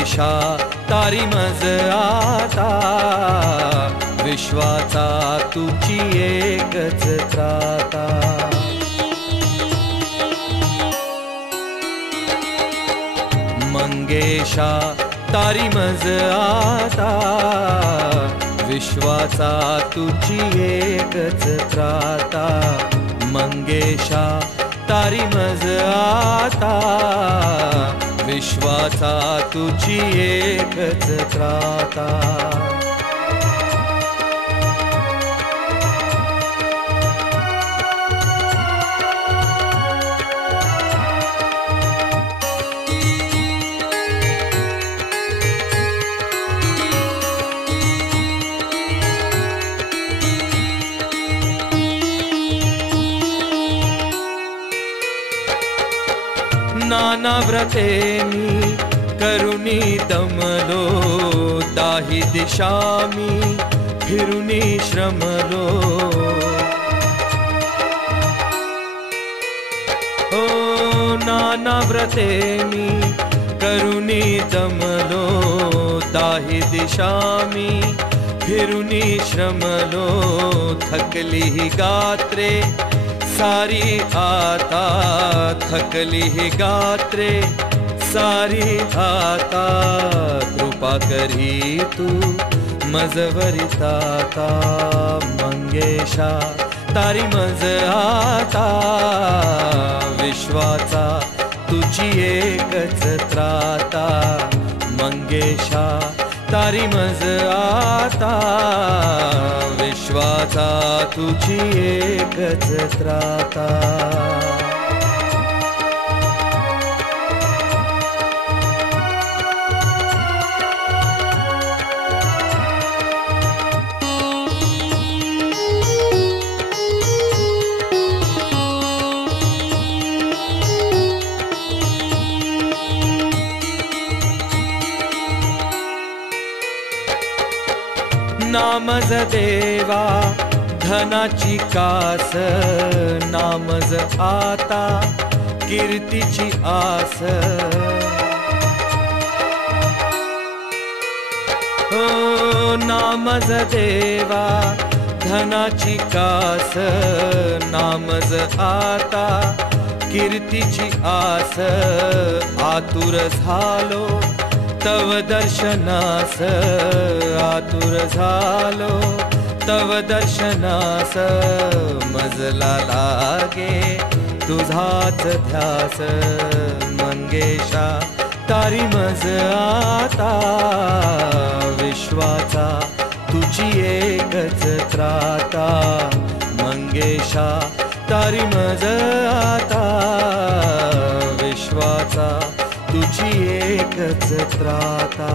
मंगेशा तारी मज आता, विश्वाचा तुझी एकच त्राता। मंगेशा तारी मज आता, विश्वाचा तुझी एकच त्राता। मंगेशा तारी मज आता, विश्वाचा तुझी एकच त्राता। नाना व्रते मी करुणी दमलो, दाही दिशा मी फिरुनी श्रमलो। ओ नाना व्रते मी करुणी दमलो, दाही दिशा मी फिरुनी श्रमलो। थकली ही गात्रे सारी आता, थकली ही गात्रे सारी आता। कृपा करी तू मजवरी ताता, मंगेशा तारी मज आता, विश्वाचा तुझी एकच त्राता। मंगेशा तारी मज आता, विश्वाचा तुझी एकच त्राता। नामज देवा धनाची कास, नामज आता कीर्तीची आस। हो नामज देवा धनाची कास, नामज आता कीर्तीची आस। आतुर झालो तव दर्शनास, आतुर झालो तव दर्शनास। मजला लागे तुझाच ध्यास, मंगेशा तारी मज आता, विश्वाचा तुझी एकच त्राता। मंगेशा तारी मज आता, विश्वाचा तुझी एकच त्राता।